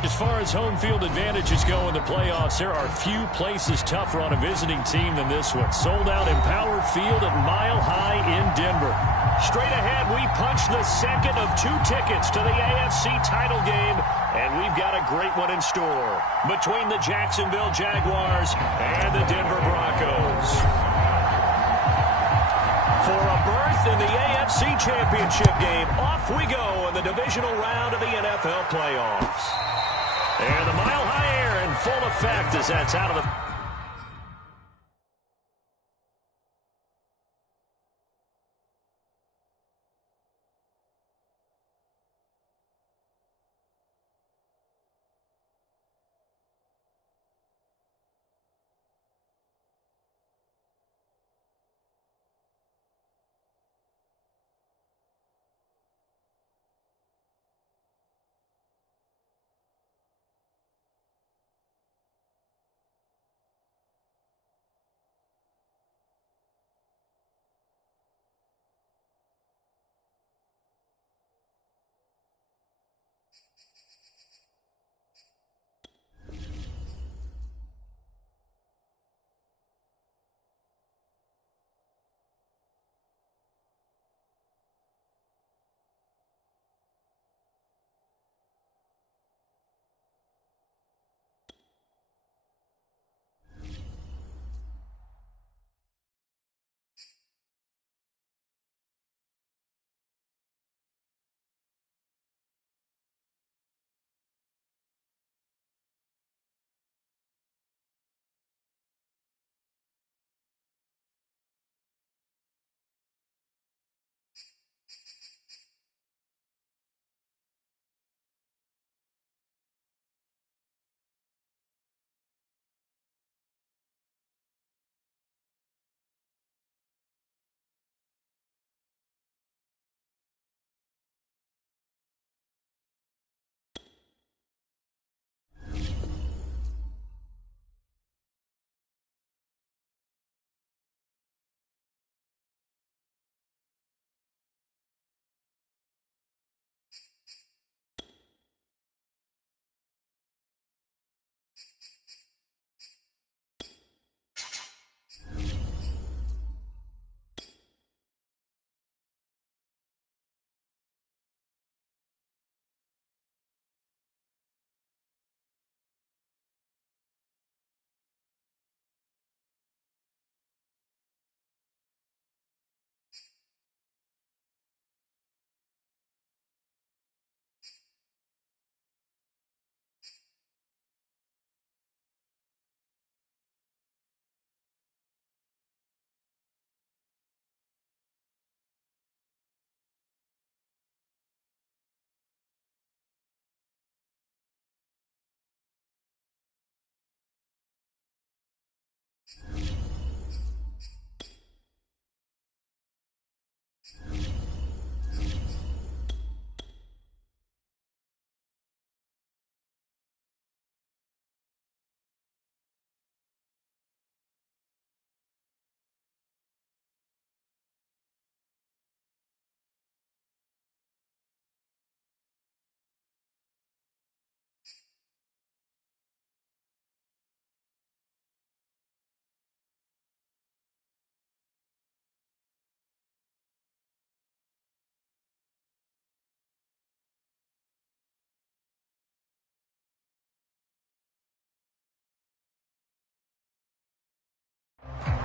As far as home field advantages go in the playoffs, there are few places tougher on a visiting team than this one. Sold out Empower Field at Mile High in Denver. Straight ahead, we punch the second of 2 tickets to the AFC title game, and we've got a great one in store between the Jacksonville Jaguars and the Denver Broncos. For a berth in the AFC Championship game, off we go in the divisional round of the NFL playoffs. And the Mile High air in full effect as that's out of the...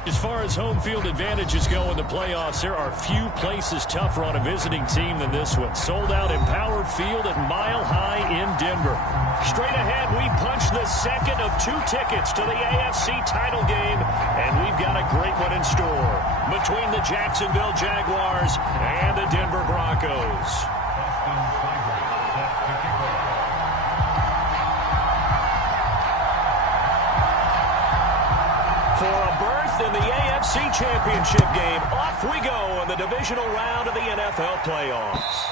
As far as home field advantages go in the playoffs, there are few places tougher on a visiting team than this one. Sold out Empower Field at Mile High in Denver. Straight ahead, we punch the second of 2 tickets to the AFC title game, and we've got a great one in store between the Jacksonville Jaguars and the Denver Broncos. For a berth in the AFC Championship game, off we go in the divisional round of the NFL playoffs.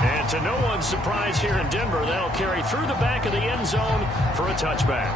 And to no one's surprise here in Denver, that'll carry through the back of the end zone for a touchback.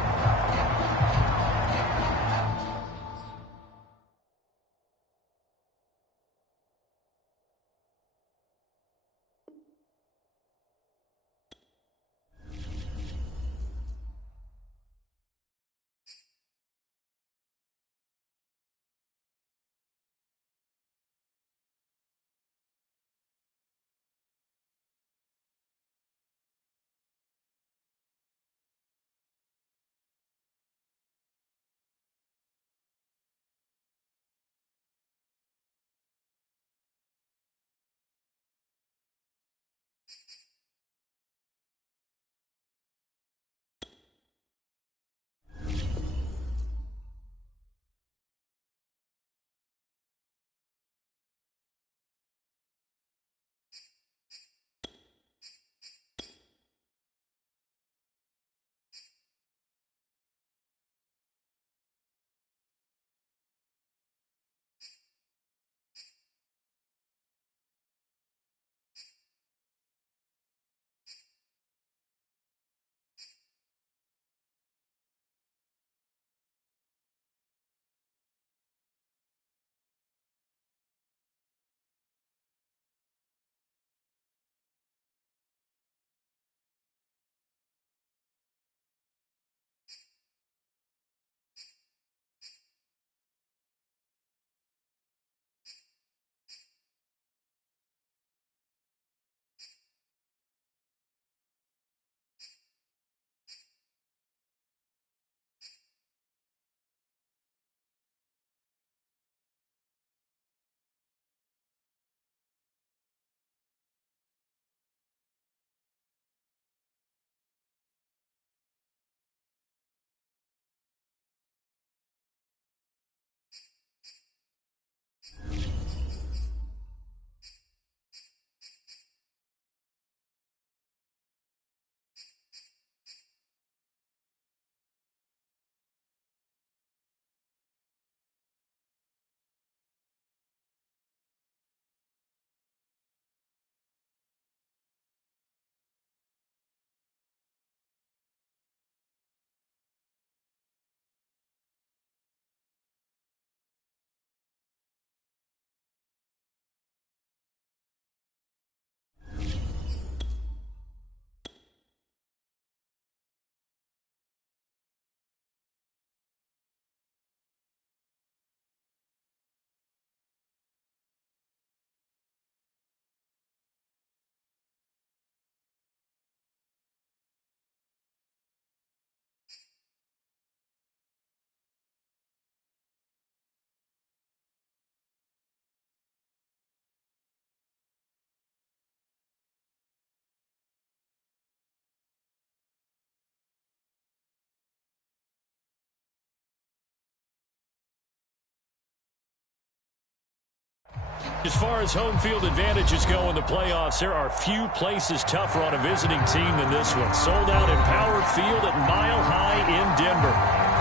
As far as home field advantages go in the playoffs, there are few places tougher on a visiting team than this one. Sold out Empower Field at Mile High in Denver.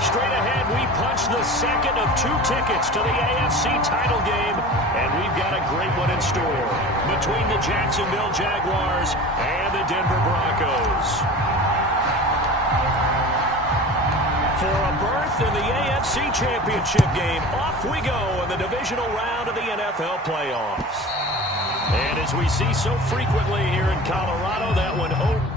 Straight ahead, we punch the second of 2 tickets to the AFC title game, and we've got a great one in store between the Jacksonville Jaguars and the Denver Broncos. For a berth in the AFC Championship game, off we go in the divisional round of the NFL playoffs. And as we see so frequently here in Colorado, that one over.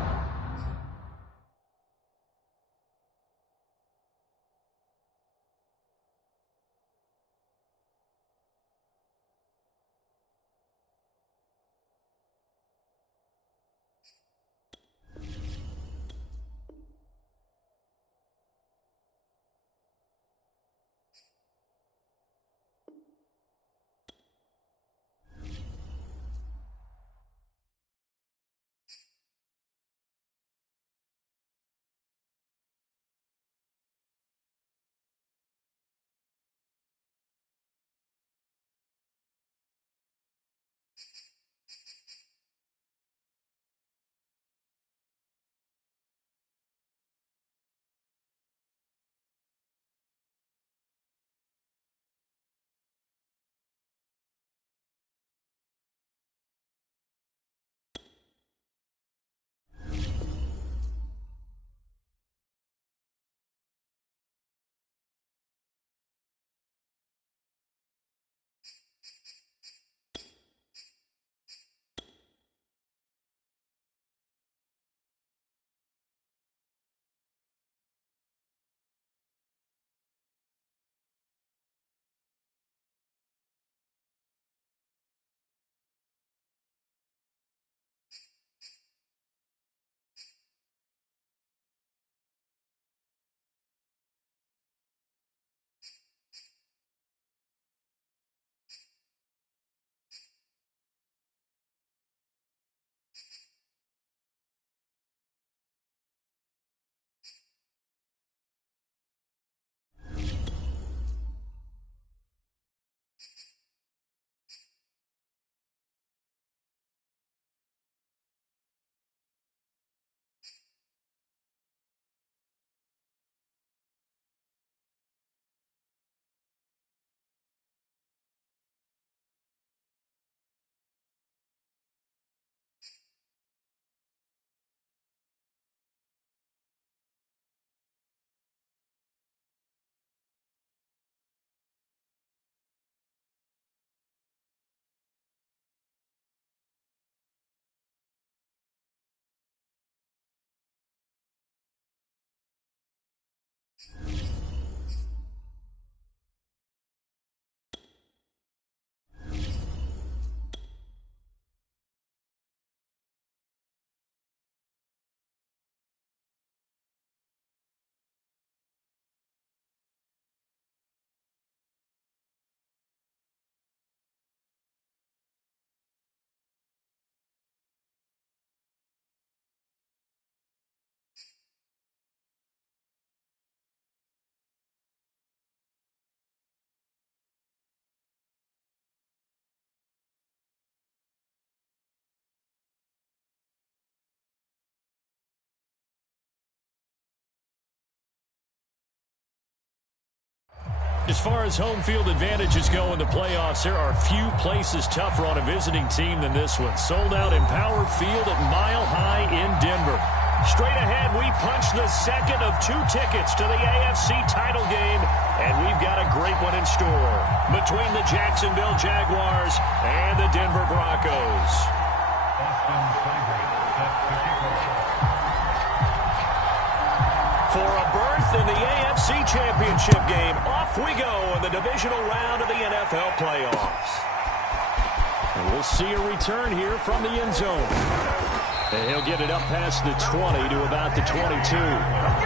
As far as home field advantages go in the playoffs, there are few places tougher on a visiting team than this one. Sold out Empower Field at Mile High in Denver. Straight ahead, we punch the second of 2 tickets to the AFC title game, and we've got a great one in store between the Jacksonville Jaguars and the Denver Broncos. For a berth in the AFC Championship game, off we go in the divisional round of the NFL playoffs. And we'll see a return here from the end zone. And he'll get it up past the 20 to about the 22.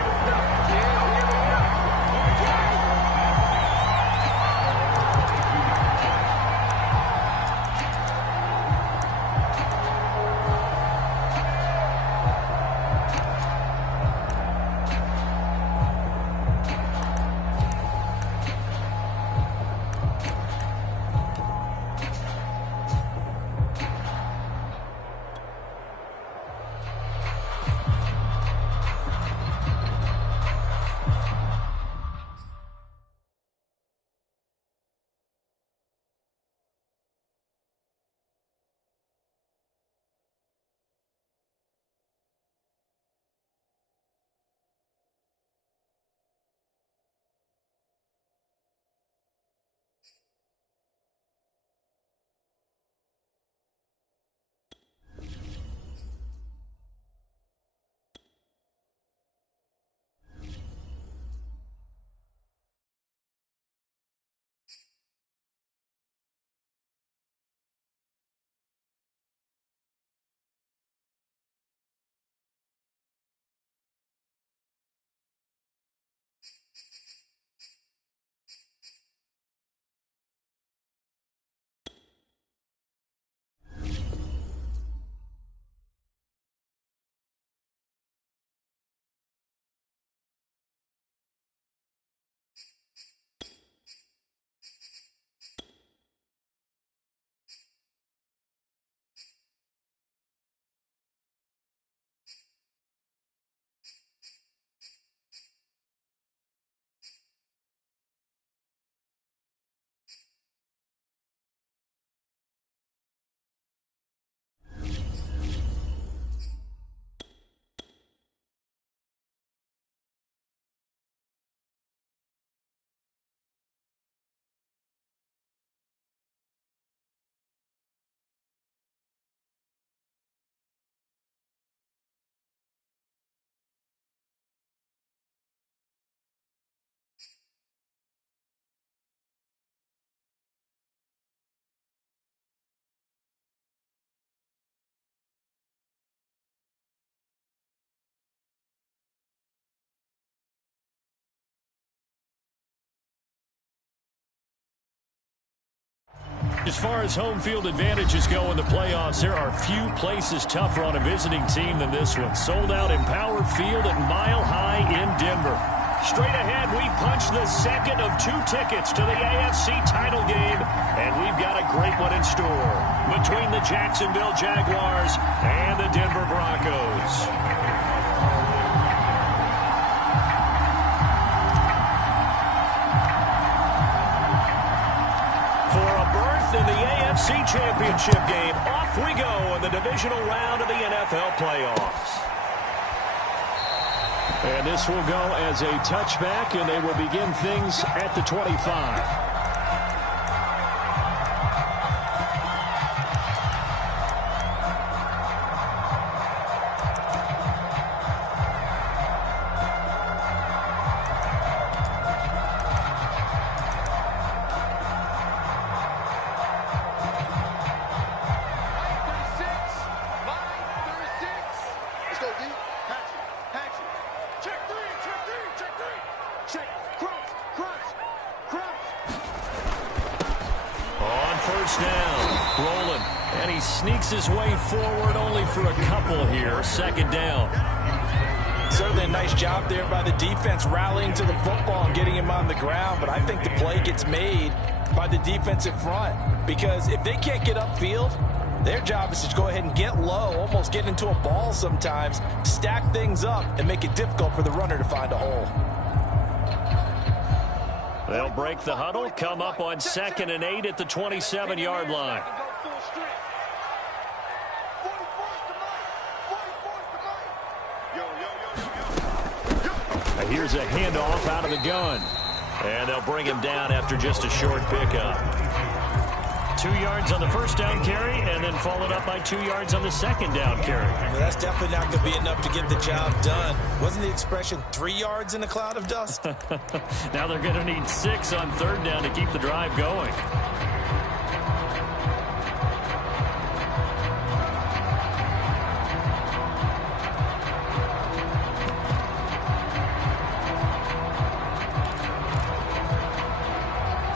As far as home field advantages go in the playoffs, there are few places tougher on a visiting team than this one. Sold out Empower Field at Mile High in Denver. Straight ahead, we punch the second of 2 tickets to the AFC title game, and we've got a great one in store between the Jacksonville Jaguars and the Denver Broncos. For a berth in the AFC Championship game, off we go in the divisional round of the NFL playoffs. And this will go as a touchback, and they will begin things at the 25. His way forward only for a couple here. Second down. Certainly a nice job there by the defense rallying to the football and getting him on the ground, but I think the play gets made by the defensive front, because if they can't get upfield, their job is to go ahead and get low, almost get into a ball sometimes, stack things up, and make it difficult for the runner to find a hole. They'll break the huddle, come up on 2nd and 8 at the 27-yard line. Here's a handoff out of the gun. And they'll bring him down after just a short pickup. 2 yards on the first down carry, and then followed up by 2 yards on the second down carry. Well, that's definitely not going to be enough to get the job done. Wasn't the expression 3 yards in a cloud of dust? Now they're going to need 6 on 3rd down to keep the drive going.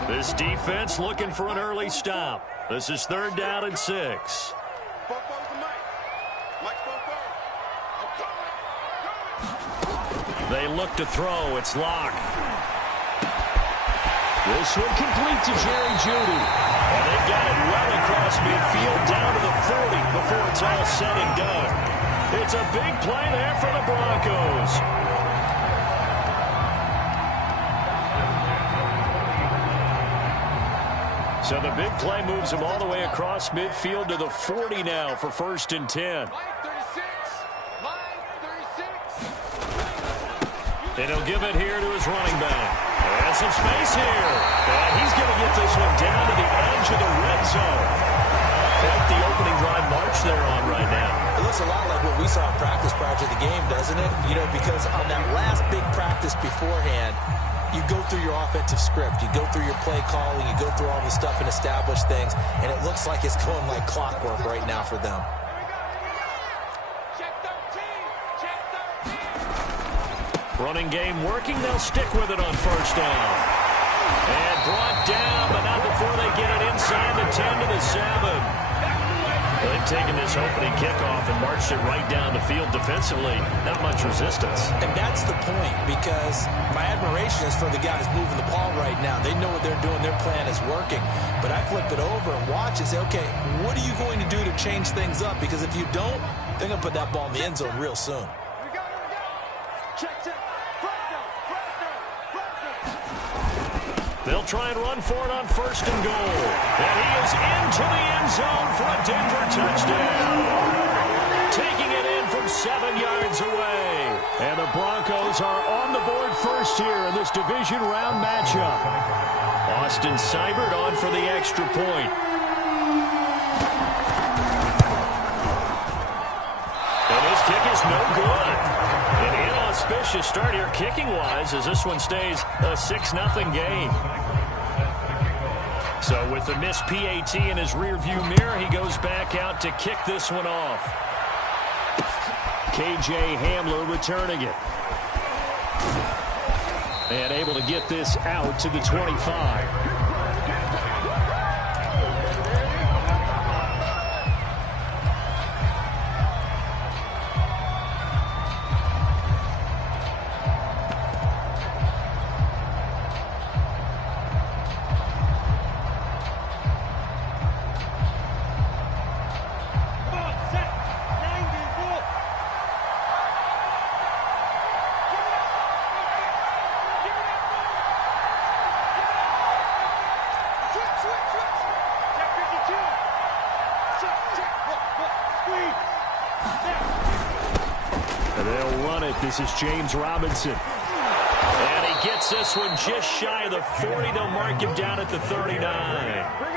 This defense looking for an early stop. This is 3rd down and 6. They look to throw. It's Locke. This one complete to Jerry Jeudy. And they got it well across midfield down to the 40 before it's all said and done. It's a big play there for the Broncos. So the big play moves him all the way across midfield to the 40 now for 1st and 10. And he'll give it here to his running back. And some space here. And he's going to get this one down to the edge of the red zone. Quite the opening drive march they're on right now. It looks a lot like what we saw in practice prior to the game, doesn't it? You know, because on that last big practice beforehand, you go through your offensive script, you go through your play calling, you go through all the stuff and establish things, and it looks like it's going like clockwork right now for them. Running game working, they'll stick with it on 1st down. And brought down, but not before they get it inside the 10 to the 7. They've taken this opening kickoff and marched it right down the field defensively. Not much resistance. And that's the point, because my admiration is for the guys moving the ball right now. They know what they're doing. Their plan is working. But I flip it over and watch and say, okay, what are you going to do to change things up? Because if you don't, they're going to put that ball in the end zone real soon. They'll try and run for it on 1st and goal. And he is into the end zone for a Denver touchdown. Taking it in from 7 yards away. And the Broncos are on the board first here in this division round matchup. Austin Seibert on for the extra point. And his kick is no good. An inauspicious start here kicking-wise as this one stays a 6-0 game. So with the missed PAT in his rearview mirror, he goes back out to kick this one off. KJ Hamler returning it. And able to get this out to the 25. They'll run it. This is James Robinson. And he gets this one just shy of the 40. They'll mark him down at the 39.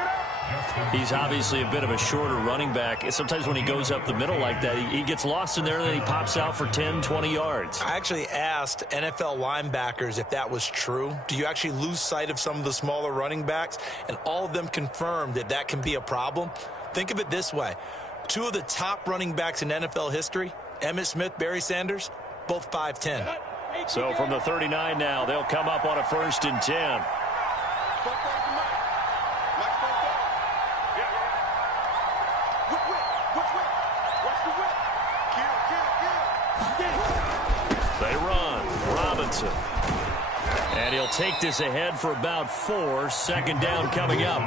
He's obviously a bit of a shorter running back. Sometimes when he goes up the middle like that, he gets lost in there, and then he pops out for 10, 20 yards. I actually asked NFL linebackers if that was true. Do you actually lose sight of some of the smaller running backs? And all of them confirmed that that can be a problem. Think of it this way. Two of the top running backs in NFL history, Emmitt Smith, Barry Sanders, both 5'10". So from the 39 now, they'll come up on a 1st and 10. They run. Robinson. And he'll take this ahead for about 4. 2nd down coming up.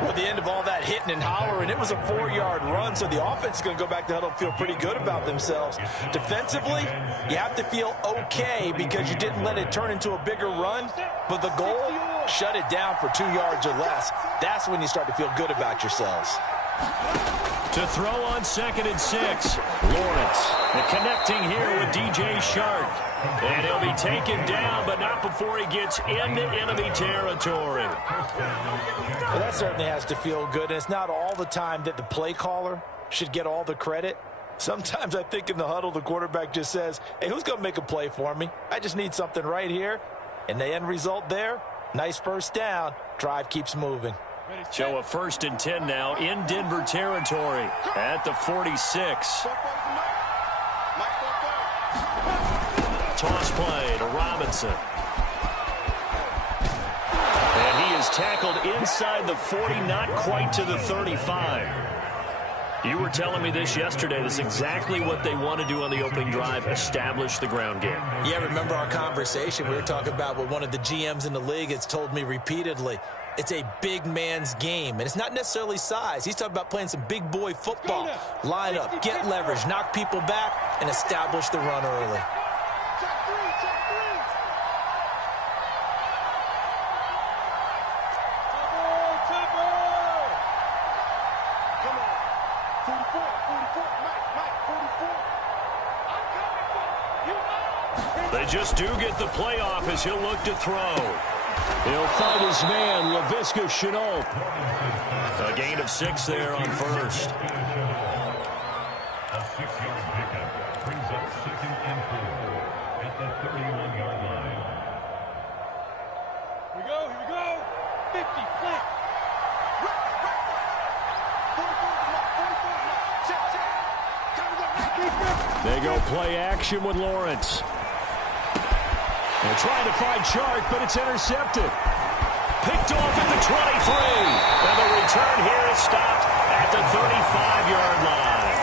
Well, at the end of all that hitting and hollering, it was a 4-yard run, so the offense is going to go back to huddle and feel pretty good about themselves. Defensively, you have to feel okay because you didn't let it turn into a bigger run, but the goal, shut it down for 2 yards or less. That's when you start to feel good about yourselves. To throw on 2nd and 6. Lawrence, and connecting here with DJ Shark. And he'll be taken down, but not before he gets into enemy territory. Well, that certainly has to feel good, and it's not all the time that the play caller should get all the credit. Sometimes I think in the huddle, the quarterback just says, hey, who's going to make a play for me? I just need something right here. And the end result there, nice 1st down. Drive keeps moving. So a 1st and 10 now in Denver territory at the 46. Toss play to Robinson. And he is tackled inside the 40, not quite to the 35. You were telling me this yesterday. This is exactly what they want to do on the opening drive, establish the ground game. Yeah, remember our conversation? We were talking about what one of the GMs in the league has told me repeatedly. It's a big man's game, and it's not necessarily size. He's talking about playing some big boy football. Line up, get leverage, knock people back, and establish the run early. They just do get the playoff as he'll look to throw. He'll find his man, Laviska Shenault. A gain of 6 there on 1st. A 6-yard pickup brings up 2nd and 4 at the 31-yard line. Here we go. 50, flat. They go play action with Lawrence. They're trying to find Chark, but it's intercepted. Picked off at the 23. And the return here is stopped at the 35-yard line.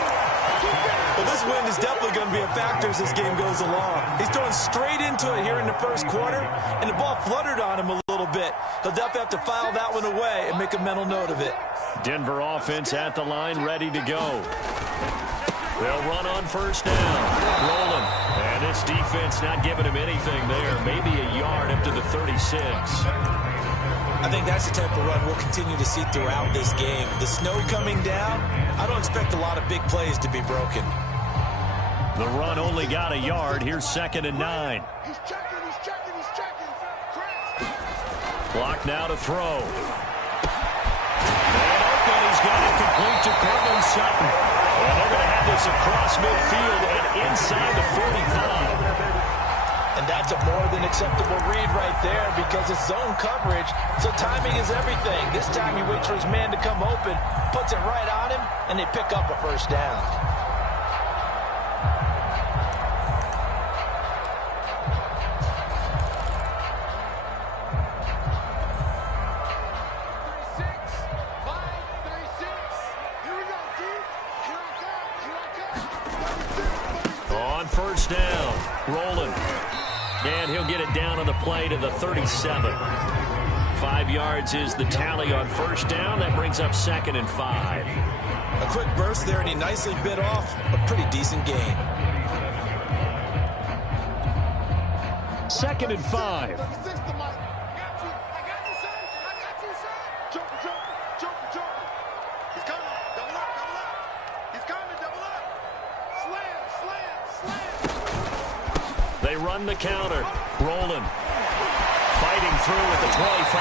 Well, this wind is definitely going to be a factor as this game goes along. He's throwing straight into it here in the 1st quarter, and the ball fluttered on him a little bit. He'll definitely have to file that one away and make a mental note of it. Denver offense at the line, ready to go. They'll run on 1st down. Rolling. And this defense not giving him anything there. Maybe a yard up to the 36. I think that's the type of run we'll continue to see throughout this game. The snow coming down, I don't expect a lot of big plays to be broken. The run only got a yard. Here's 2nd and 9. He's checking. Clock now to throw. And open, he's got it complete to Cortland Sutton. And they're going to have this across midfield and inside the 45. And that's a more than acceptable read right there because it's zone coverage, so timing is everything. This time he waits for his man to come open, puts it right on him, and they pick up a 1st down. On 1st down, rolling. And he'll get it down on the play to the 37. 5 yards is the tally on 1st down. That brings up 2nd and 5. A quick burst there, and he nicely bit off a pretty decent gain. 2nd and 5. They run the counter. Rolling. Fighting through at the 25.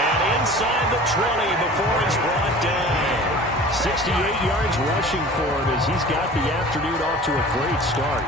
And inside the 20 before he's brought down. 68 yards rushing for him as he's got the afternoon off to a great start.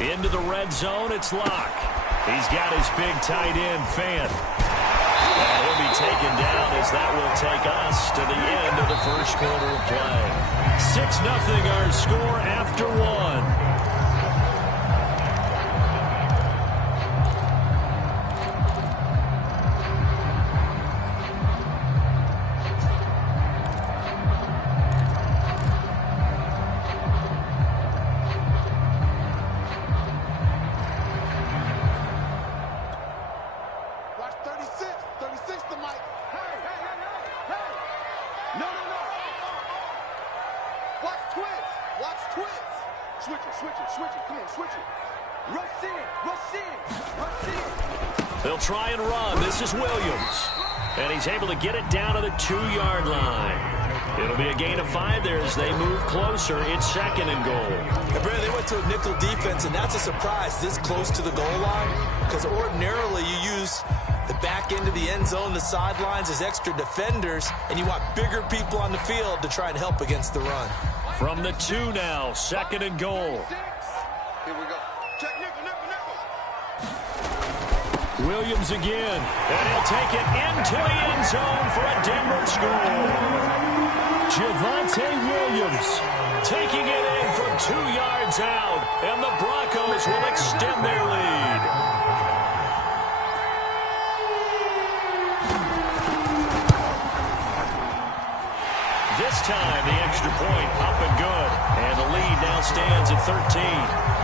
Into the red zone, it's Locke. He's got his big tight end, Fan. And he'll be taken down as that will take us to the end of the first quarter of play. 6-0 our score after one. They'll try and run. This is Williams. And he's able to get it down to the 2-yard line. It'll be a gain of 5 there as they move closer. It's 2nd and goal. And Brad, they went to a nickel defense, and that's a surprise this close to the goal line. Because ordinarily you use the back end of the end zone, the sidelines as extra defenders, and you want bigger people on the field to try and help against the run. From the 2 now, 2nd and goal. Here we go. Check nickel, nickel, nickel. Williams again, and he'll take it into the end zone for a Denver score. Javonte Williams taking it in from 2 yards out, and the Broncos will extend their lead. This time, the extra point up and good, and the lead now stands at 13.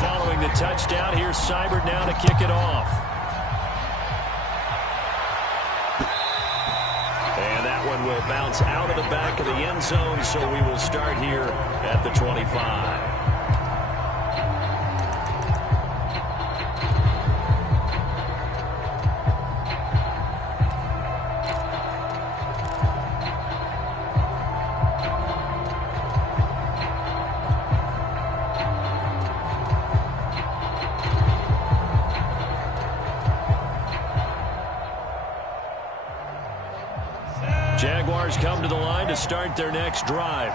Following the touchdown, here's Seibert now to kick it off. And that one will bounce out of the back of the end zone, so we will start here at the 25. Jaguars come to the line to start their next drive.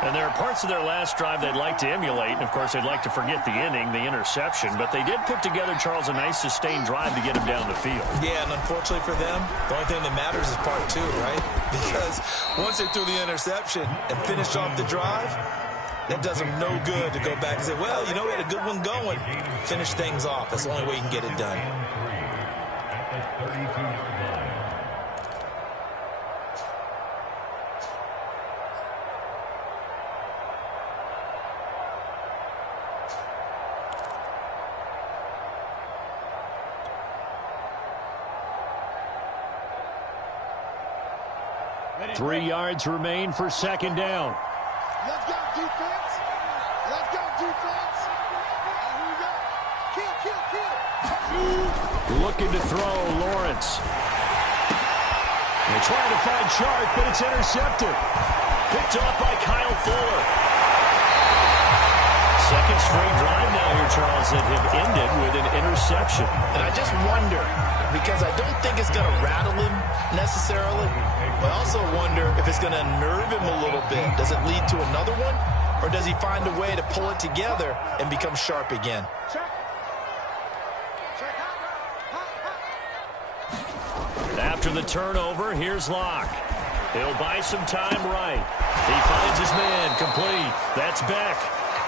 And there are parts of their last drive they'd like to emulate. And, of course, they'd like to forget the inning, the interception. But they did put together, Charles, a nice sustained drive to get him down the field. Yeah, and unfortunately for them, the only thing that matters is part 2, right? Because once they threw the interception and finished off the drive, that does them no good to go back and say, well, you know, we had a good one going. Finish things off. That's the only way you can get it done. At the 32-yard line. 3 yards remain for 2nd down. Let's go, defense. Let's go, defense. And here we go. Kill, kill, kill. Looking to throw, Lawrence. They're trying to find Sharp, but it's intercepted. Picked off by Kyle Fuller. Second straight drive now here, Charles, that have ended with an interception. And I just wonder, because I don't think it's going to rattle him necessarily, but I also wonder if it's going to nerve him a little bit. Does it lead to another one, or does he find a way to pull it together and become sharp again? After the turnover, here's Locke. He'll buy some time right. He finds his man, complete. That's Beck.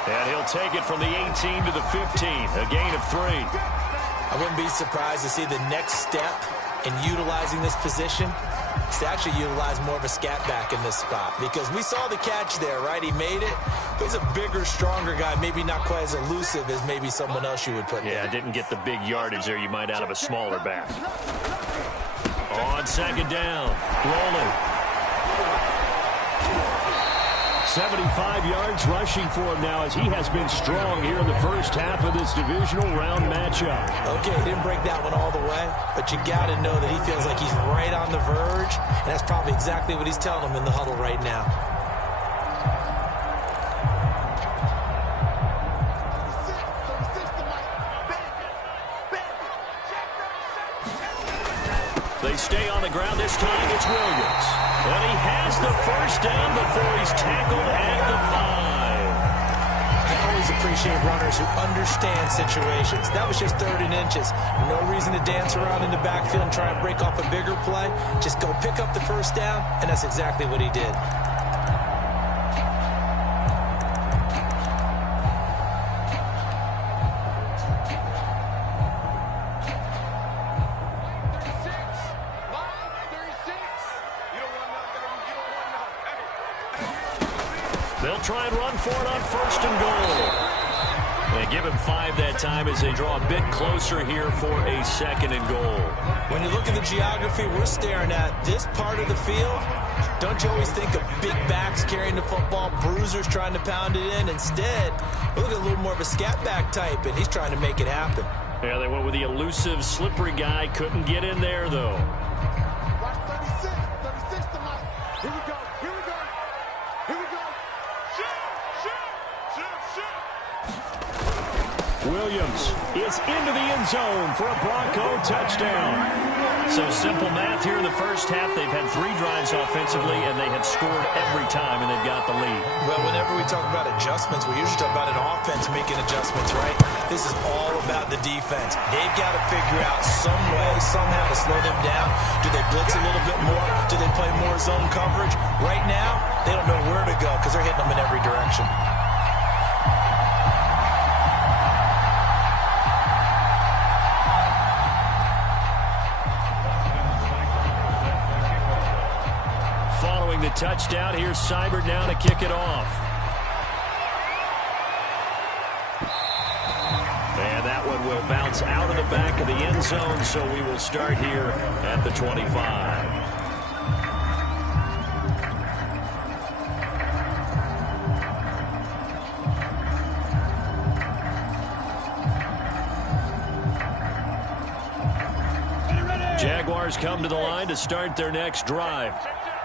And he'll take it from the 18 to the 15, a gain of 3. I wouldn't be surprised to see the next step in utilizing this position is to actually utilize more of a scat back in this spot, because we saw the catch there, right? He made it. He's a bigger, stronger guy, maybe not quite as elusive as maybe someone else you would put there. Yeah, didn't get the big yardage there you might out of a smaller back. On 2nd down, rolling. 75 yards rushing for him now, as he has been strong here in the first half of this divisional round matchup. Okay, he didn't break that one all the way, but you got to know that he feels like he's right on the verge, and that's probably exactly what he's telling them in the huddle right now. They stay on the ground. This time it's Williams. And he has the first down before he's tackled at the 5. I always appreciate runners who understand situations. That was just 3rd and inches. No reason to dance around in the backfield and try and break off a bigger play. Just go pick up the first down, and that's exactly what he did. They'll try and run for it on 1st and goal. They give him 5 that time as they draw a bit closer here for a 2nd and goal. When you look at the geography we're staring at, this part of the field, don't you always think of big backs carrying the football, bruisers trying to pound it in? Instead, look at a little more of a scat back type, and he's trying to make it happen. Yeah, they went with the elusive, slippery guy. Couldn't get in there, though. Watch 36 to Mike. Here we go. Here we go. Here we go. Williams is into the end zone for a Bronco touchdown. So simple math here in the first half. They've had 3 drives offensively, and they have scored every time, and they've got the lead. Well, whenever we talk about adjustments, we usually talk about an offense making adjustments, right? This is all about the defense. They've got to figure out some way, somehow to slow them down. Do they blitz a little bit more? Do they play more zone coverage? Right now, they don't know where to go because they're hitting them in every direction. Following the touchdown, here's Seibert now to kick it off. And that one will bounce out of the back of the end zone, so we will start here at the 25. Jaguars come to the line to start their next drive.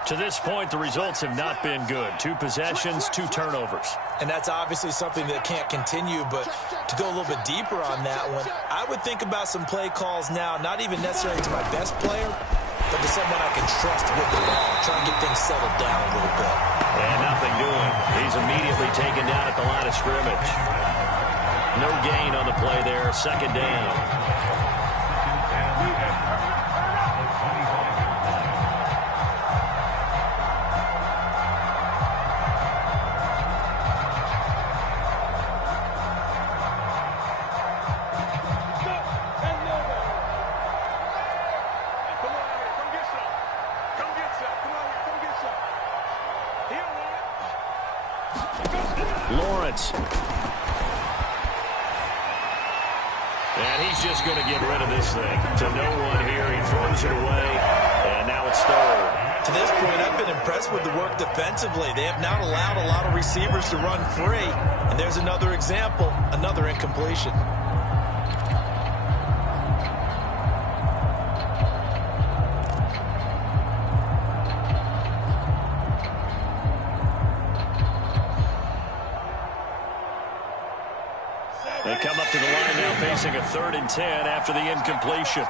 To this point, the results have not been good. 2 possessions, 2 turnovers. And that's obviously something that can't continue, but to go a little bit deeper on that one, I would think about some play calls now, not even necessarily to my best player, but to someone I can trust with the ball, try and get things settled down a little bit. And nothing doing. He's immediately taken down at the line of scrimmage. No gain on the play there, 2nd down. Lawrence. And he's just going to get rid of this thing. To no one here. He throws it away. And now it's 3rd. To this point, I've been impressed with the work defensively. They have not allowed a lot of receivers to run free. And there's another example, another incompletion. They come up to the line now facing a 3rd and 10 after the incompletion.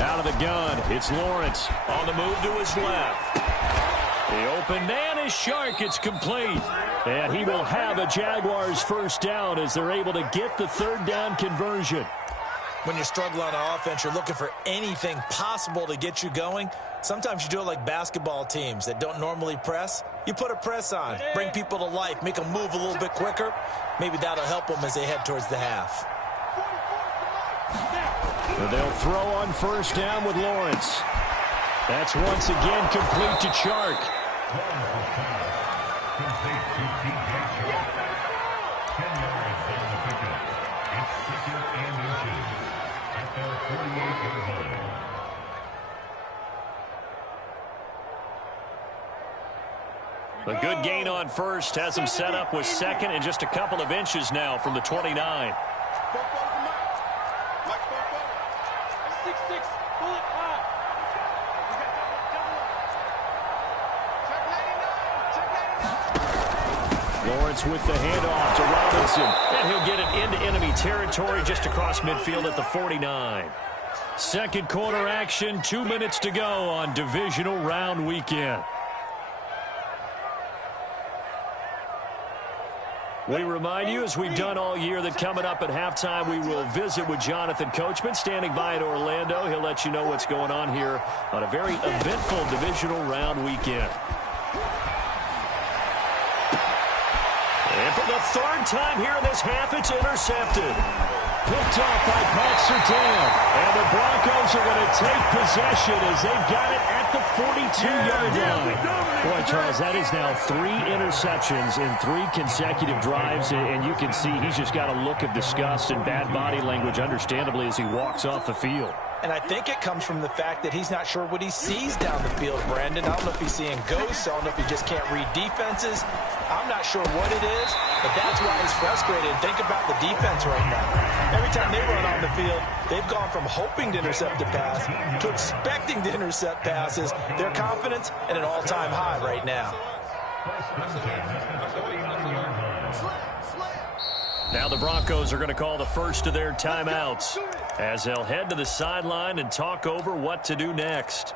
Out of the gun, it's Lawrence on the move to his left. The open man is Shark. It's complete. And he will have a Jaguars first down as they're able to get the 3rd down conversion. When you're struggling on offense, you're looking for anything possible to get you going. Sometimes you do it like basketball teams that don't normally press. You put a press on, bring people to life, make them move a little bit quicker. Maybe that'll help them as they head towards the half. And they'll throw on 1st down with Lawrence. That's once again complete to Chark. A good gain on first has him set up with second and just a couple of inches now from the 29. Lawrence with the handoff to Robinson, and he'll get it into enemy territory just across midfield at the 49. Second quarter action, 2 minutes to go on divisional round weekend. We remind you, as we've done all year, that coming up at halftime, we will visit with Jonathan Coachman, standing by in Orlando. He'll let you know what's going on here on a very eventful divisional round weekend. And for the third time here in this half, it's intercepted. Picked off by Pat Surtain. And the Broncos are going to take possession as they've got it at the 42-yard line. Boy, Charles, that is now 3 interceptions in 3 consecutive drives, and you can see he's just got a look of disgust and bad body language, understandably, as he walks off the field. And I think it comes from the fact that he's not sure what he sees down the field, Brandon. I don't know if he's seeing ghosts. I don't know if he just can't read defenses. I'm not sure what it is, but that's why he's frustrated. Think about the defense right now. Every time they run on the field, they've gone from hoping to intercept a pass to expecting to intercept passes. Their confidence at an all-time high right now. Now the Broncos are going to call the first of their timeouts as they'll head to the sideline and talk over what to do next.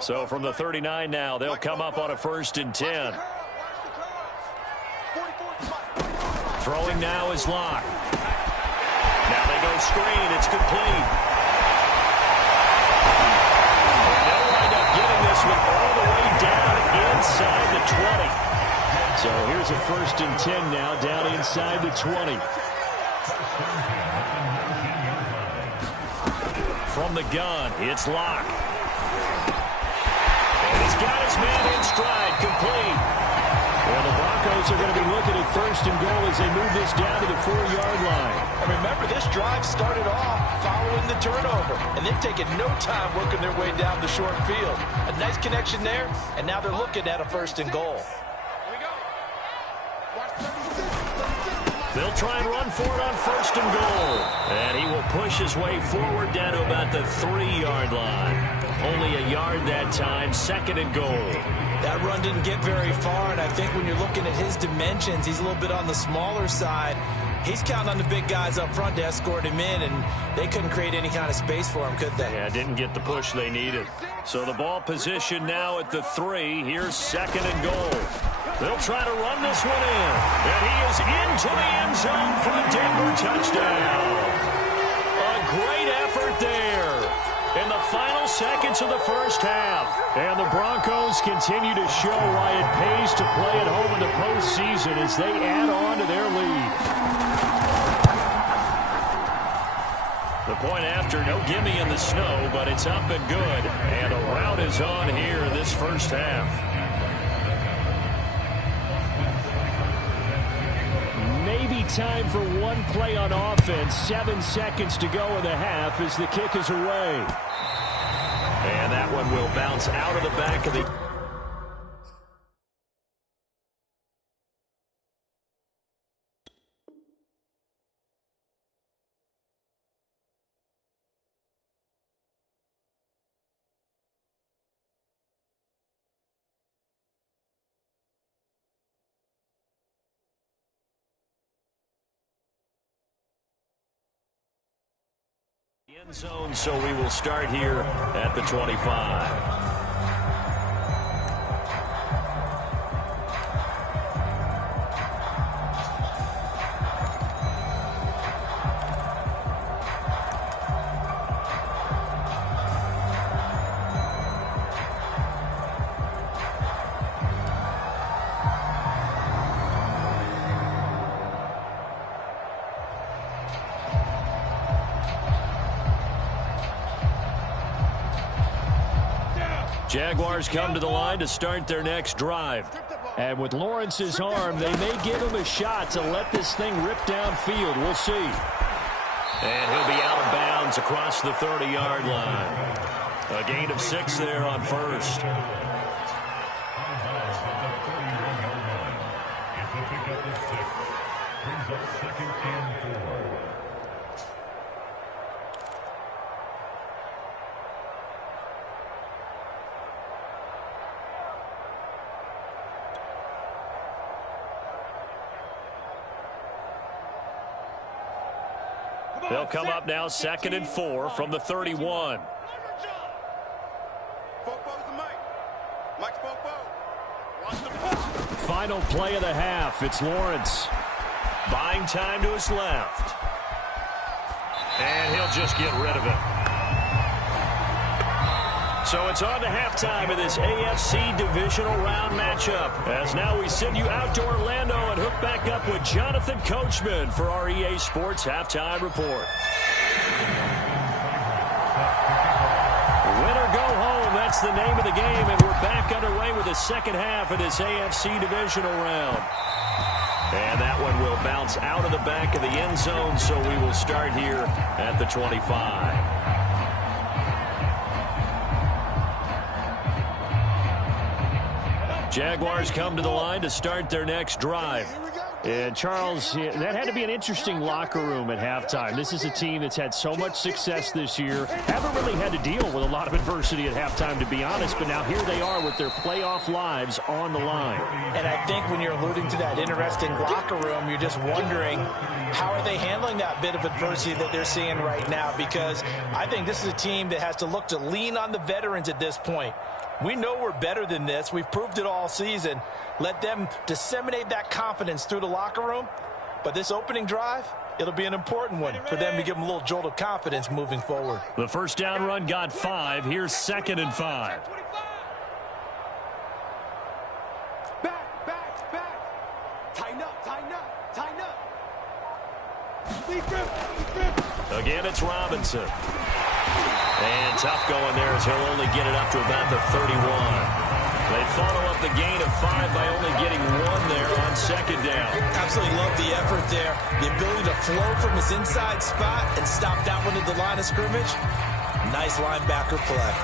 So from the 39 now, they'll come up on a 1st and 10. Throwing now is Locke. Now they go screen. It's complete. And they'll wind up getting this one all the way down inside the 20. So here's a 1st and 10 now down inside the 20. From the gun, it's Locke. And he's got his man in stride, complete. Well, the Broncos are going to be looking at 1st and goal as they move this down to the 4-yard line. And remember, this drive started off following the turnover, and they've taken no time working their way down the short field. A nice connection there, and now they're looking at a 1st and goal. They'll try and run for it on 1st and goal. And he will push his way forward down to about the 3-yard line. Only a yard that time, 2nd and goal. That run didn't get very far, and I think when you're looking at his dimensions, he's a little bit on the smaller side. He's counting on the big guys up front to escort him in, and they couldn't create any kind of space for him, could they? Yeah, didn't get the push they needed. So the ball position now at the 3. Here's 2nd and goal. They'll try to run this one in. And he is into the end zone for a Denver touchdown. A great effort there in the final seconds of the first half. And the Broncos continue to show why it pays to play at home in the postseason as they add on to their lead. The point after, no gimme in the snow, but it's up and good. And a rout is on here in this first half. Maybe time for one play on offense. 7 seconds to go in the half as the kick is away. And that one will bounce out of the back of the... end zone, so we will start here at the 25. Jaguars come to the line to start their next drive. And with Lawrence's arm, they may give him a shot to let this thing rip downfield. We'll see. And he'll be out of bounds across the 30-yard line. A gain of 6 there on first. They'll come up now 2nd and 4 from the 31. Final play of the half. It's Lawrence. Buying time to his left. And he'll just get rid of it. So it's on to halftime of this AFC divisional round matchup. As now we send you out to Orlando and hook back up with Jonathan Coachman for our EA Sports Halftime Report. Win or go home, that's the name of the game, and we're back underway with the second half of this AFC divisional round. And that one will bounce out of the back of the end zone, so we will start here at the 25. Jaguars come to the line to start their next drive. And, Charles, that had to be an interesting locker room at halftime. This is a team that's had so much success this year. Haven't really had to deal with a lot of adversity at halftime, to be honest. But now here they are with their playoff lives on the line. And I think when you're alluding to that interesting locker room, you're just wondering how are they handling that bit of adversity that they're seeing right now? Because I think this is a team that has to look to lean on the veterans at this point. We know we're better than this. We've proved it all season. Let them disseminate that confidence through the locker room. But this opening drive, it'll be an important one for them to give them a little jolt of confidence moving forward. The first down run got 5. Here's 2nd and 5. Back. Tighten up. Again, it's Robinson. And tough going there as he'll only get it up to about the 31. They follow up the gain of 5 by only getting 1 there on 2nd down. Absolutely love the effort there. The ability to flow from his inside spot and stop that one at the line of scrimmage. Nice linebacker play.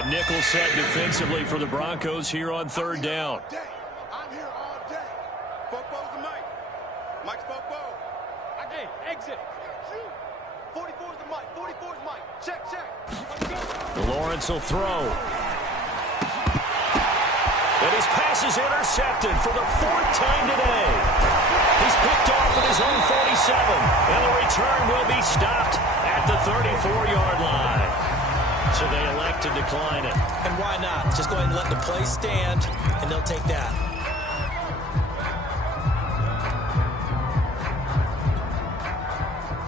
A nickel set defensively for the Broncos here on 3rd down. I'm here all day. Football's the mic. Mike's football. Okay, exit. 44's the mic. 44's mic. Check. Lawrence will throw. And his pass is intercepted for the 4th time today. He's picked off at his own 47. And the return will be stopped at the 34-yard line. So they elect to decline it. And why not? Just go ahead and let the play stand, and they'll take that.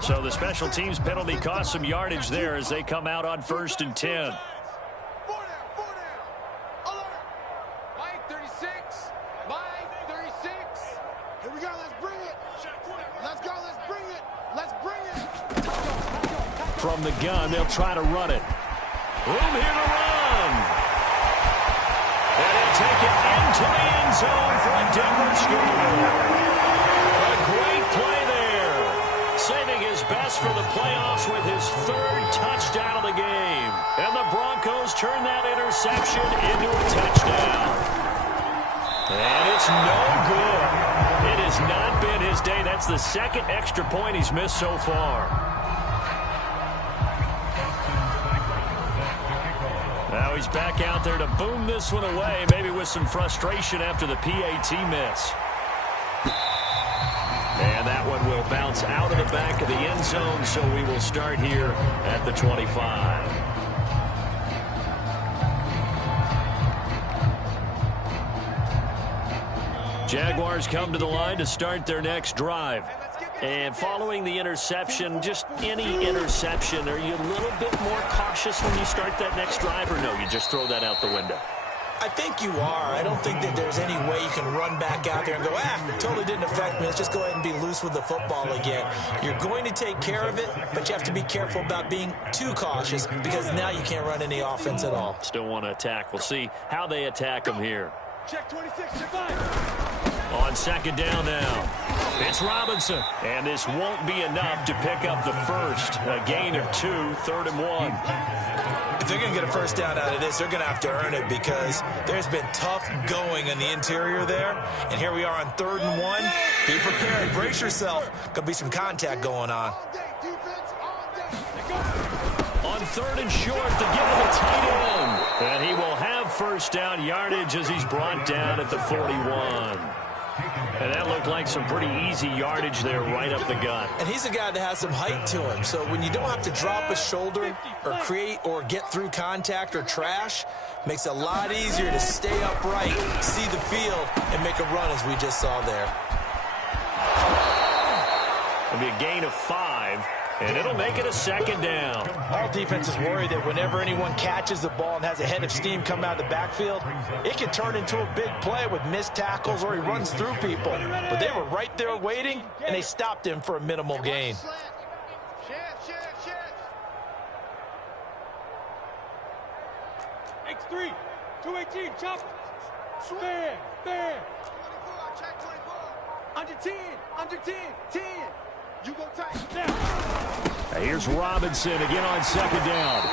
So the special teams penalty cost some yardage there as they come out on 1st and 10. 4 down. Alert. Mike 36. Here we go. Let's bring it. Let's go. Let's bring it. From the gun, they'll try to run it. Room here to run. And he'll take it into the end zone for a Denver score. A great play there. Saving his best for the playoffs with his 3rd touchdown of the game. And the Broncos turn that interception into a touchdown. And it's no good. It has not been his day. That's the 2nd extra point he's missed so far. Now he's back out there to boom this one away, maybe with some frustration after the PAT miss. And that one will bounce out of the back of the end zone, so we will start here at the 25. Jaguars come to the line to start their next drive. And following the interception, just any interception, are you a little bit more cautious when you start that next drive, or no, you just throw that out the window? I think you are. I don't think that there's any way you can run back out there and go, totally didn't affect me. Let's just go ahead and be loose with the football again. You're going to take care of it, but you have to be careful about being too cautious because now you can't run any offense at all. Still want to attack. We'll see how they attack them here. Check 26, check 5. On second down now, it's Robinson. And this won't be enough to pick up the first. A gain of 2, 3rd and 1. If they're going to get a first down out of this, they're going to have to earn it because there's been tough going in the interior there. And here we are on 3rd and 1. Be prepared. Brace yourself. Going to be some contact going on. On 3rd and short to give him a tight end. And he will have first down yardage as he's brought down at the 41. And that looked like some pretty easy yardage there right up the gut. And he's a guy that has some height to him. So when you don't have to drop a shoulder or create or get through contact or trash, makes it a lot easier to stay upright, see the field, and make a run as we just saw there. It'll be a gain of 5. And it'll make it a second down. All defenses worry that whenever anyone catches the ball and has a head of steam come out of the backfield, it can turn into a big play with missed tackles or he runs through people. But they were right there waiting, and they stopped him for a minimal gain. X3, 218, chop. Fair. Under 10, 10. You go tight. Here's Robinson again on second down.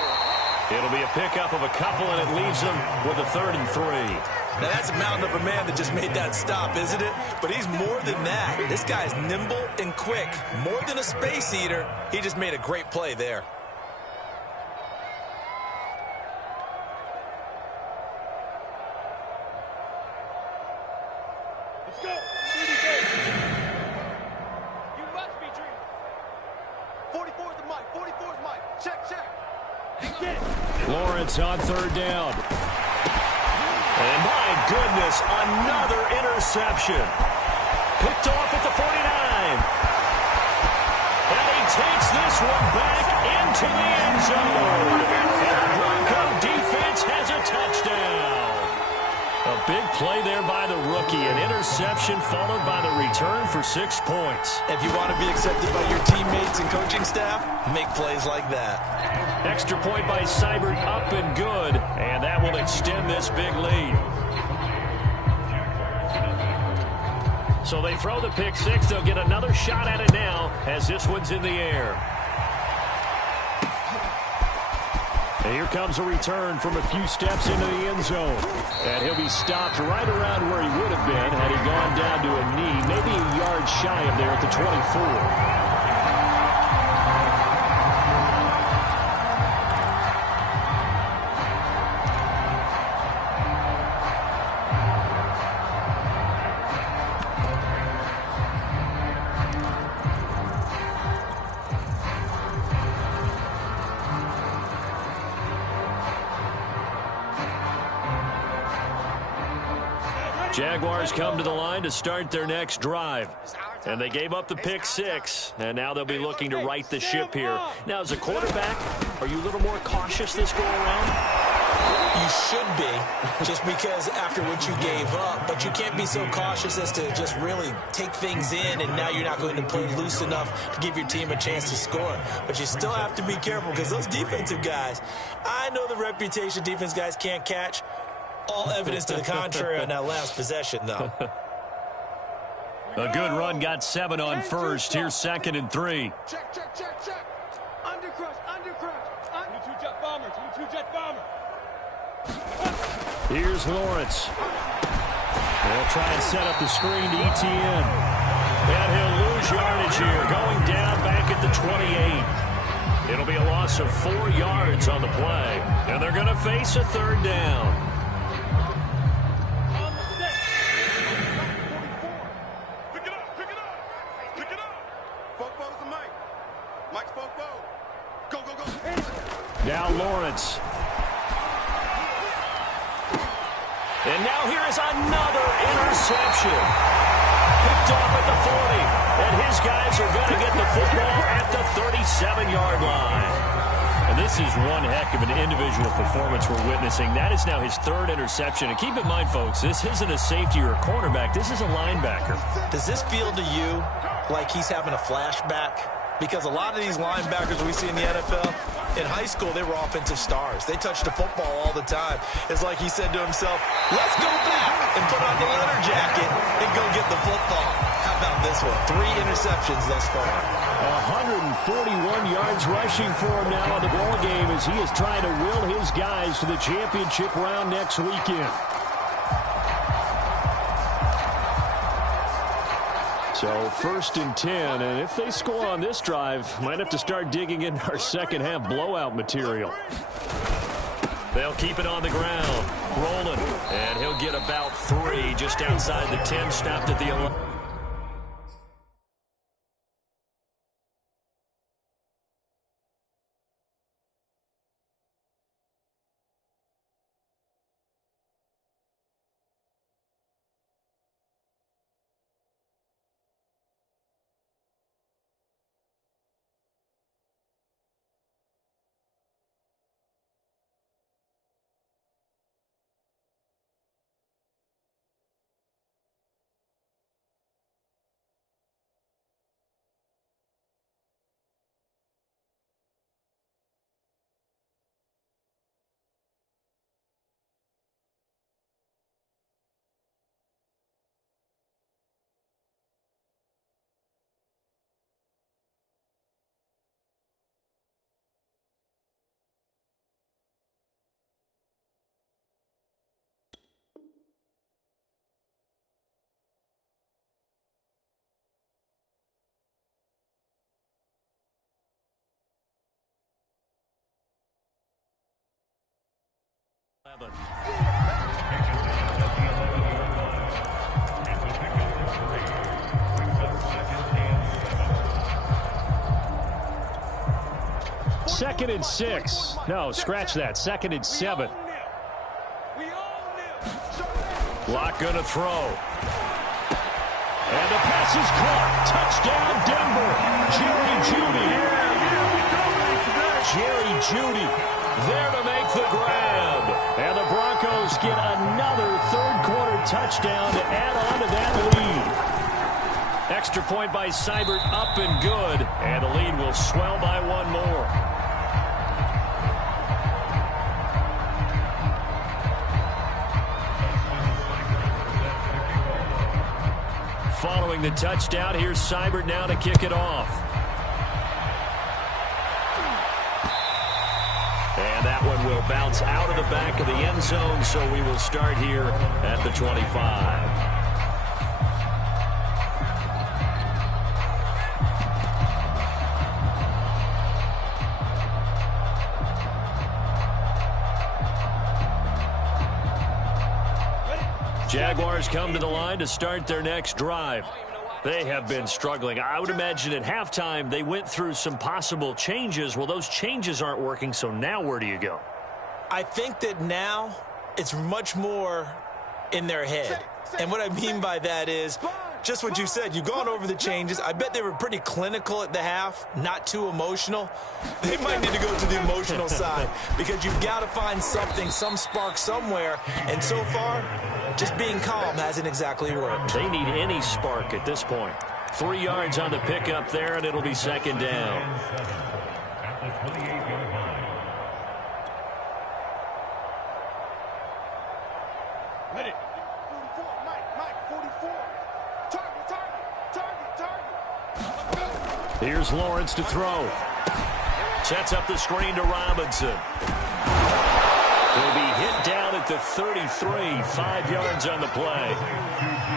It'll be a pickup of a couple, and it leaves them with a 3rd and 3. Now, that's a mountain of a man that just made that stop, isn't it? But he's more than that. This guy's nimble and quick. More than a space eater. He just made a great play there. Let's go. You must be dreaming. 44's the mic. 44's mic. Check. Lawrence on 3rd down. And my goodness, another interception. Picked off at the 49. And he takes this one back into the end zone. And the Bronco defense has a touchdown. A big play there by the rookie. An interception followed by the return for 6 points. If you want to be accepted by your teammates and coaching staff, make plays like that. Extra point by Seibert, up and good. And that will extend this big lead. So they throw the pick 6. They'll get another shot at it now as this one's in the air. And here comes a return from a few steps into the end zone. And he'll be stopped right around where he would have been had he gone down to a knee, maybe a yard shy of there at the 24. Jaguars come to the line to start their next drive. And they gave up the pick 6, and now they'll be looking to right the ship here. Now, as a quarterback, are you a little more cautious this go around? You should be, just because after what you gave up. But you can't be so cautious as to just really take things in, and now you're not going to play loose enough to give your team a chance to score. But you still have to be careful because those defensive guys, I know the reputation defense guys can't catch. All evidence to the contrary on that last possession, though. A good run got 7 on first. Here's 2nd and 3. Check. Under crush. 22 jet bomber. Here's Lawrence. They'll try and set up the screen to ETN. And he'll lose yardage here, going down back at the 28. It'll be a loss of 4 yards on the play. And they're going to face a 3rd down. Now Lawrence. And now here is another interception. Picked off at the 40. And his guys are going to get the football at the 37-yard line. And this is one heck of an individual performance we're witnessing. That is now his 3rd interception. And keep in mind, folks, this isn't a safety or a cornerback. This is a linebacker. Does this feel to you like he's having a flashback? Because a lot of these linebackers we see in the NFL, In high school, they were offensive stars. They touched the football all the time. It's like he said to himself, let's go back and put on the leather jacket and go get the football. How about this one? 3 interceptions thus far. 141 yards rushing for him now in the ball game as he is trying to will his guys to the championship round next weekend. So 1st and 10, and if they score on this drive, might have to start digging in our second half blowout material. They'll keep it on the ground. Rolling, and he'll get about 3 just outside the 10, stopped at the 11. Second and 6. No, scratch that. 2nd and 7. Lock gonna throw. And the pass is caught. Touchdown, Denver. Jerry Jeudy there to make the grab. And the Broncos get another third-quarter touchdown to add on to that lead. Extra point by Seibert, up and good. And the lead will swell by 1 more. Following the touchdown, here's Seibert now to kick it off. And that one will bounce out of the back of the end zone, so we will start here at the 25. Jaguars come to the line to start their next drive. They have been struggling. I would imagine at halftime they went through some possible changes. Well, those changes aren't working, so now where do you go? I think that now it's much more in their head. And what I mean by that is just what you said. You've gone over the changes. I bet they were pretty clinical at the half, not too emotional. They might need to go to the emotional side because you've got to find something, some spark somewhere. And so far, just being calm hasn't exactly worked. They need any spark at this point. 3 yards on the pickup there, and it'll be 2nd down. At the 28-yard line. Ready. 44, Mike, 44. Target. Here's Lawrence to throw. Sets up the screen to Robinson. He'll be hit down at the 33, 5 yards on the play.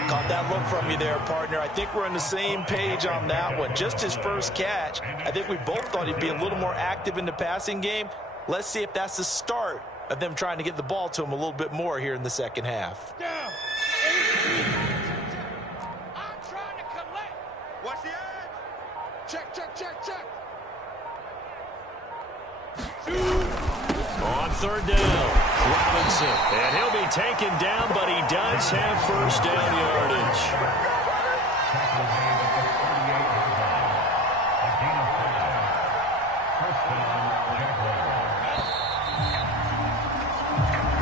Caught that look from you there, partner. I think we're on the same page on that one. Just his first catch. I think we both thought he'd be a little more active in the passing game. Let's see if that's the start of them trying to get the ball to him a little bit more here in the second half. Down. I'm trying to collect. Watch the edge. Check. On 3rd down, Robinson. And he'll be taken down, but he does have 1st down yardage.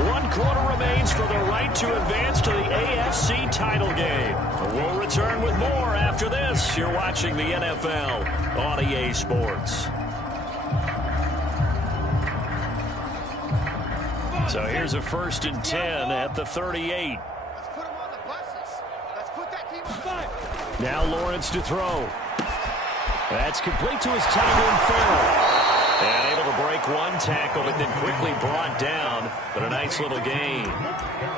One quarter remains for the right to advance to the AFC title game. We'll return with more after this. You're watching the NFL on EA Sports. So here's a 1st and 10 at the 38. Let's put them on the buses. Let's put that team on fire. Now Lawrence to throw. That's complete to his tight end Farrell. And able to break one tackle, but then quickly brought down. But a nice little gain.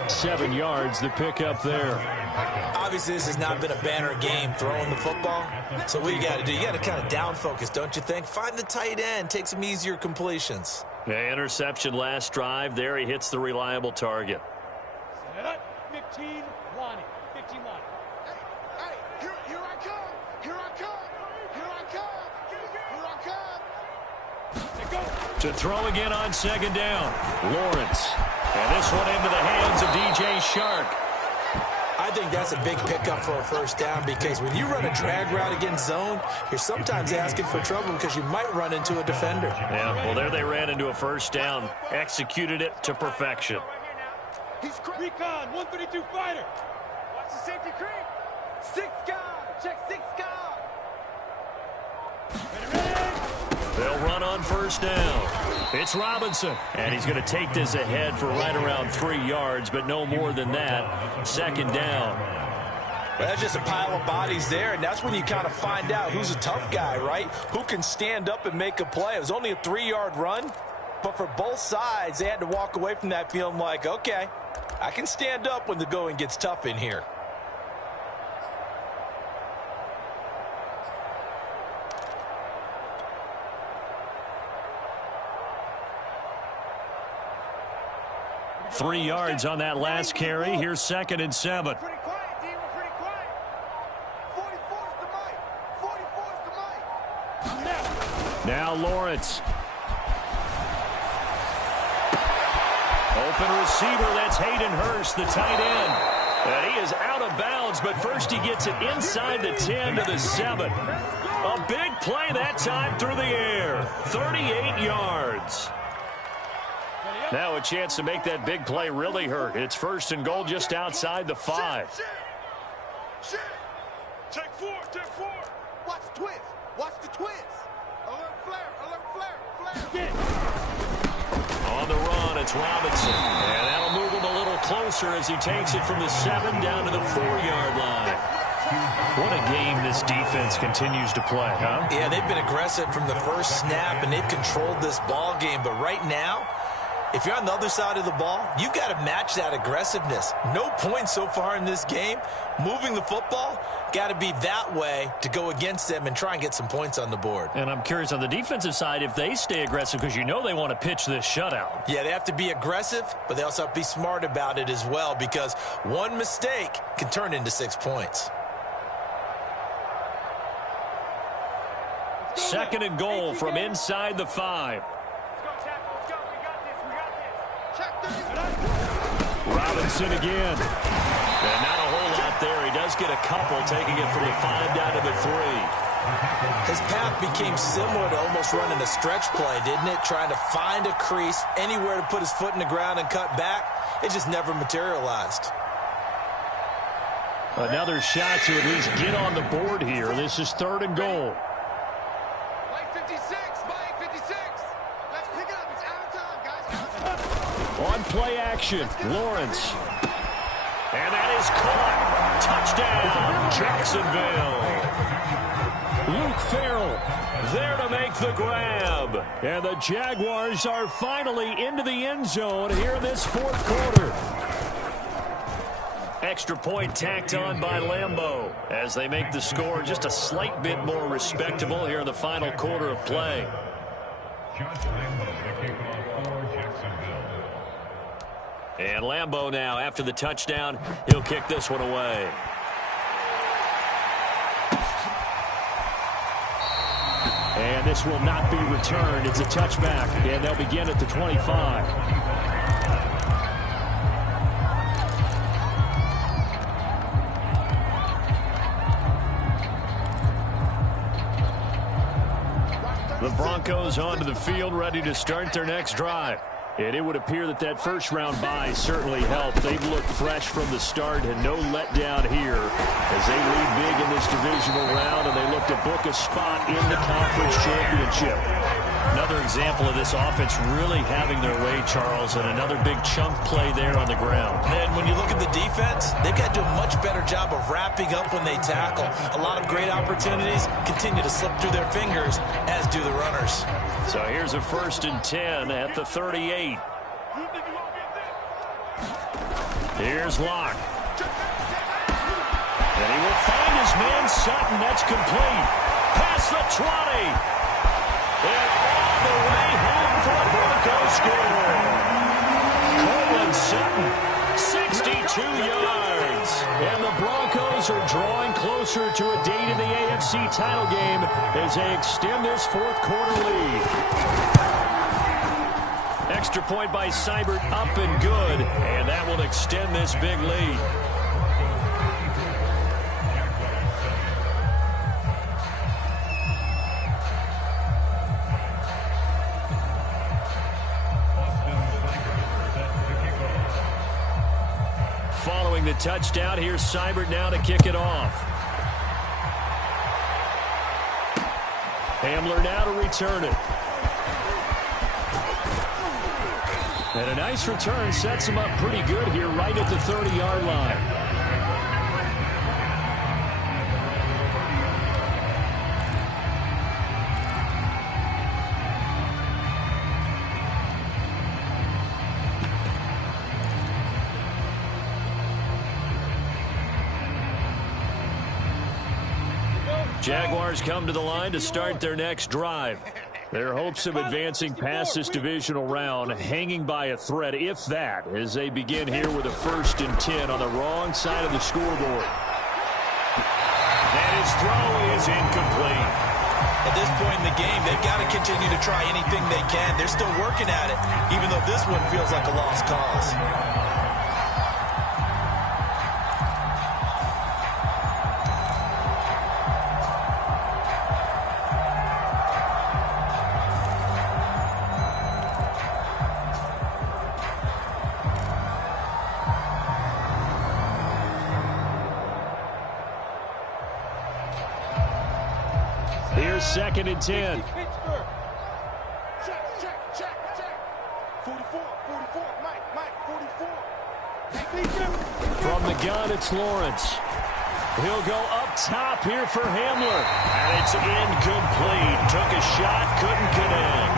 7 yards, the pickup there. Obviously, this has not been a banner game throwing the football. So what you got to do, you got to kind of down focus, don't you think? Find the tight end, take some easier completions. Yeah, interception last drive. There he hits the reliable target. 15 Lonnie. 15 Lonnie. Hey, here I come. Here I come. Here I come. Here I come. To throw again on 2nd down. Lawrence. And this one into the hands of DJ Shark. I think that's a big pickup for a 1st down because when you run a drag route against zone, you're sometimes asking for trouble because you might run into a defender. Yeah, well, there they ran into a 1st down. Executed it to perfection. He's Recon, 132 fighter. Watch the safety creep. 6 guard. Check 6 guard. They'll run on 1st down. It's Robinson. And he's going to take this ahead for right around 3 yards, but no more than that. 2nd down. Well, that's just a pile of bodies there, and that's when you kind of find out who's a tough guy, right? Who can stand up and make a play. It was only a 3-yard run, but for both sides, they had to walk away from that feeling like, okay, I can stand up when the going gets tough in here. Three yards on that last carry. Here's 2nd and 7. Pretty quiet, D. We're pretty quiet. 44's the mic. 44's the mic. Now Lawrence. Open receiver. That's Hayden Hurst, the tight end. And he is out of bounds, but first he gets it inside the 10 to the 7. A big play that time through the air. 38 yards. Now a chance to make that big play really hurt. It's 1st and goal just outside the 5. Shit. Take 4. Take 4. Watch the twist. Watch the twist. Alert flare. Alert flare. On the run, it's Robinson. And that'll move him a little closer as he takes it from the 7 down to the 4-yard line. What a game this defense continues to play, huh? Yeah, they've been aggressive from the first snap, and they've controlled this ball game. But right now, if you're on the other side of the ball, you've got to match that aggressiveness. No points so far in this game. Moving the football, got to be that way to go against them and try and get some points on the board. And I'm curious on the defensive side if they stay aggressive because you know they want to pitch this shutout. Yeah, they have to be aggressive, but they also have to be smart about it as well because one mistake can turn into 6 points. 2nd and goal from inside the 5. Robinson again. And not a whole lot there. He does get a couple, taking it from the 5 down to the 3. His path became similar to almost running a stretch play, didn't it? Trying to find a crease, anywhere to put his foot in the ground and cut back. It just never materialized. Another shot to at least get on the board here. This is 3rd and goal. Mike 56. Mike 56. Let's pick it up. It's out of time, guys. On play action, Lawrence. And that is caught. Touchdown, Jacksonville. Luke Farrell there to make the grab. And the Jaguars are finally into the end zone here in this 4th quarter. Extra point tacked on by Lambeau as they make the score just a slight bit more respectable here in the final quarter of play. And Lambeau now, after the touchdown, he'll kick this one away. And this will not be returned. It's a touchback, and they'll begin at the 25. The Broncos onto the field, ready to start their next drive. And it would appear that that first-round bye certainly helped. They've looked fresh from the start and no letdown here as they lead big in this divisional round, and they look to book a spot in the conference championship. Another example of this offense really having their way, Charles, and another big chunk play there on the ground. And when you look at the defense, they've got to do a much better job of wrapping up when they tackle. A lot of great opportunities continue to slip through their fingers, as do the runners. So here's a 1st and 10 at the 38. Here's Locke. And he will find his man Sutton. That's complete. Past the 20. And all the way home for the Broncos score. Cortland Sutton, 62 yards. And the Broncos are drawing closer to a date in the AFC title game as they extend this 4th quarter lead. Extra point by Seibert, up and good, and that will extend this big lead. Following the touchdown, here's Seibert now to kick it off. Hamler now to return it. And a nice return sets him up pretty good here right at the 30-yard line. Jaguars come to the line to start their next drive. Their hopes of advancing past this divisional round hanging by a thread, if that, as they begin here with a 1st and 10 on the wrong side of the scoreboard. And his throw is incomplete. At this point in the game, they've got to continue to try anything they can. They're still working at it, even though this one feels like a lost cause. Here's 2nd and 10. Check. 44, Mike, 44. From the gun, it's Lawrence. He'll go up top here for Hamler. And it's incomplete. Took a shot, couldn't connect.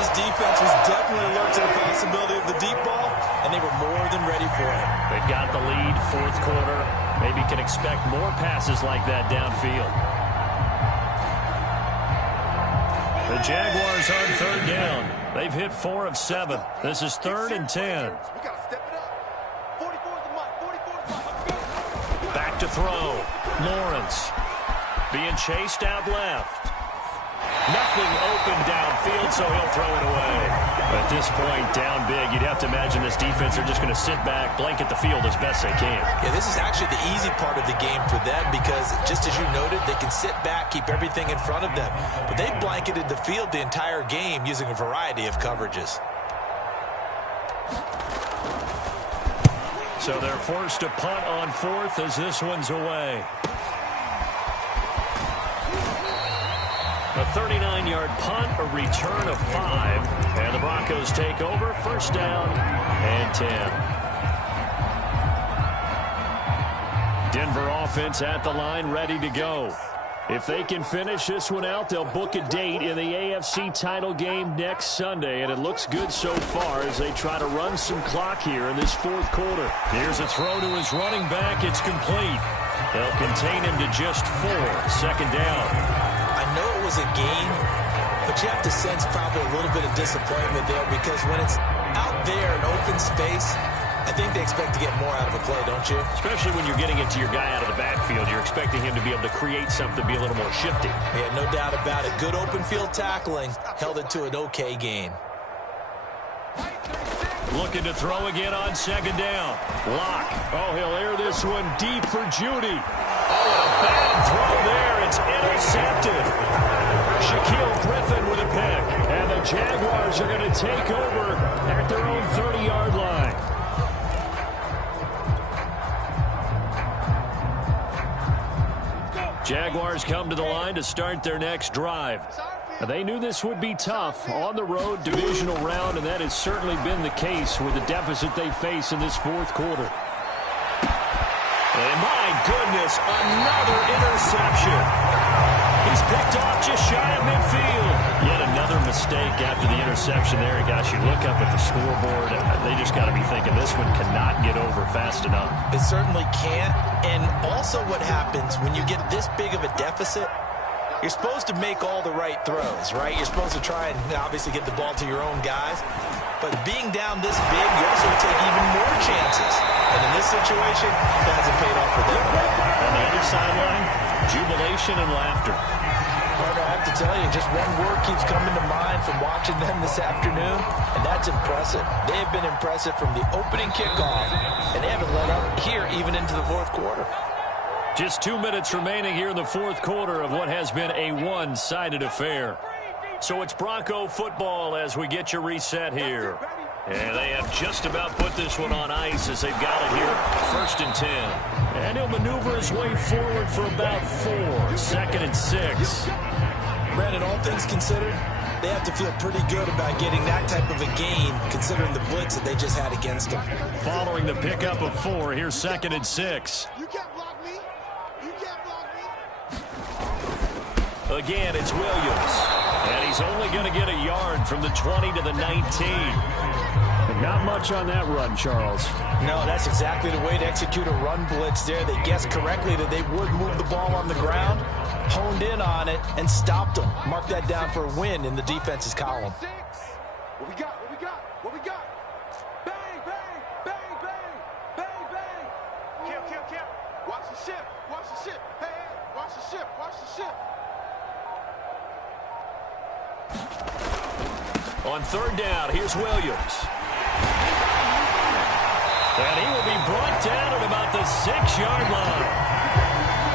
This defense was definitely alert to the possibility of the deep ball, and they were more than ready for it. They've got the lead, 4th quarter. Maybe can expect more passes like that downfield. The Jaguars on 3rd down. They've hit 4 of 7. This is 3rd and 10. We gotta step it up. 44 is the mic. Back to throw. Lawrence being chased out left. Nothing open downfield, so he'll throw it away. At this point, down big, you'd have to imagine this defense are just going to sit back, blanket the field as best they can. Yeah, this is actually the easy part of the game for them because, just as you noted, they can sit back, keep everything in front of them. But they've blanketed the field the entire game using a variety of coverages. So they're forced to punt on 4th as this one's away. A 39-yard punt, a return of 5. And the Broncos take over, 1st down and 10. Denver offense at the line, ready to go. If they can finish this one out, they'll book a date in the AFC title game next Sunday. And it looks good so far as they try to run some clock here in this 4th quarter. Here's a throw to his running back. It's complete. They'll contain him to just 4. 2nd down. I know it was a gain, but you have to sense probably a little bit of disappointment there because when it's out there in open space, I think they expect to get more out of a play, don't you? Especially when you're getting it to your guy out of the backfield. You're expecting him to be able to create something, be a little more shifty. Yeah, no doubt about it. Good open field tackling held it to an okay gain. Looking to throw again on 2nd down. Locke. Oh, he'll air this one deep for Judy. Oh, and a bad throw there. It's intercepted. Shaquille Griffin with a pick. And the Jaguars are going to take over at their own 30-yard line. Jaguars come to the line to start their next drive. They knew this would be tough on the road, divisional round, and that has certainly been the case with the deficit they face in this fourth quarter. And my goodness, another interception. He's picked off just shy of midfield. Yet another mistake after the interception there. Gosh, you look up at the scoreboard, they just got to be thinking this one cannot get over fast enough. It certainly can't. And also what happens when you get this big of a deficit, you're supposed to make all the right throws, right? You're supposed to try and obviously get the ball to your own guys. But being down this big, you also take even more chances. And in this situation, it hasn't paid off for them. On the other sideline, jubilation and laughter. Partner, I have to tell you, just one word keeps coming to mind from watching them this afternoon, and that's impressive. They have been impressive from the opening kickoff, and they haven't let up here even into the fourth quarter. Just 2 minutes remaining here in the fourth quarter of what has been a one-sided affair. So it's Bronco football as we get you reset here. And they have just about put this one on ice as they've got it here, 1st and 10. And he'll maneuver his way forward for about 4, 2nd and 6. Brandon, all things considered, they have to feel pretty good about getting that type of a gain, considering the blitz that they just had against them. Following the pickup of 4, here's 2nd and 6. You can't block me. You can't block me. Again, it's Williams. And he's only going to get a yard from the 20 to the 19. Not much on that run, Charles. No, that's exactly the way to execute a run blitz there. They guessed correctly that they would move the ball on the ground, honed in on it, and stopped them. Mark that down for a win in the defense's column. What we got? What we got? What we got? Bang, bang, bang, bang, bang, bang. Kill, kill, kill. Watch the ship. Watch the ship. Hey, hey, watch the ship. Watch the ship. On 3rd down, here's Williams. And he will be brought down at about the 6-yard line.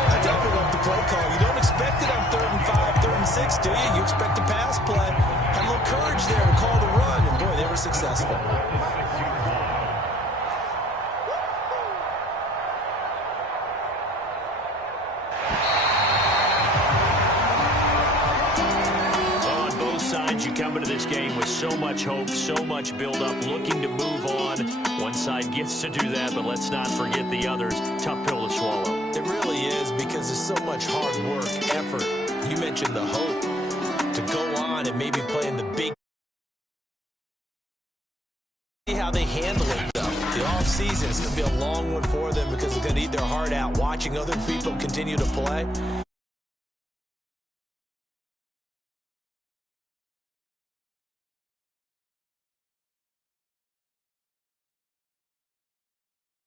I definitely love the play call. You don't expect it on 3rd and 5, 3rd and 6, do you? You expect a pass play. Had a little courage there to call the run, and boy, they were successful. You come into this game with so much hope, so much build-up, looking to move on. One side gets to do that, but let's not forget the others. Tough pill to swallow. It really is, because there's so much hard work, effort. You mentioned the hope to go on and maybe play in the big. See how they handle it, though. The offseason is going to be a long one for them because it's going to eat their heart out watching other people continue to play.